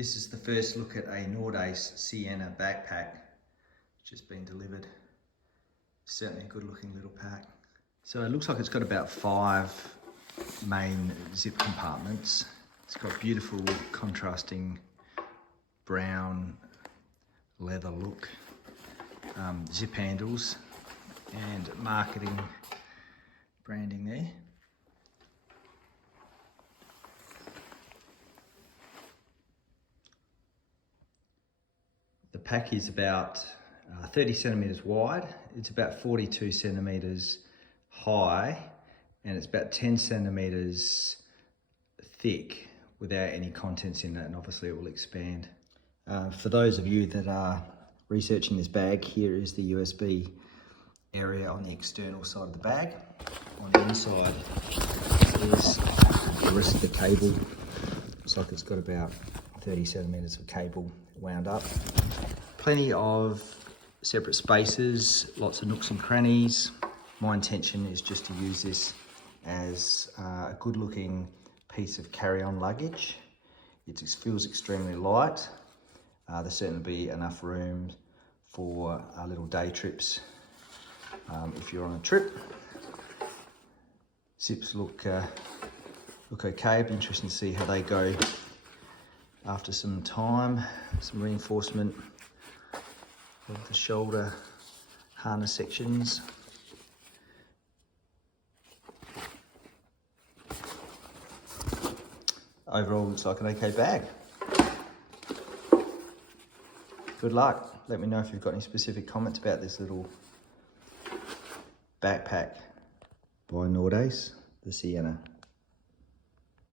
This is the first look at a Nordace Siena backpack, just been delivered. Certainly a good looking little pack. So it looks like it's got about 5 main zip compartments. It's got beautiful contrasting brown leather look, zip handles and marketing branding there. The pack is about 30 centimetres wide, it's about 42 centimetres high, and it's about 10 centimetres thick without any contents in it, and obviously it will expand. For those of you that are researching this bag, here is the USB area on the external side of the bag. On the inside is the rest of the cable. Looks like it's got about 30 centimetres of cable wound up. Plenty of separate spaces, lots of nooks and crannies. My intention is just to use this as a good looking piece of carry-on luggage. It feels extremely light. There'll certainly be enough room for little day trips if you're on a trip. Zips look okay. It'd be interesting to see how they go after some time. Some reinforcement of the shoulder harness sections. Overall, looks like an okay bag. Good luck. Let me know if you've got any specific comments about this little backpack by Nordace, the Siena.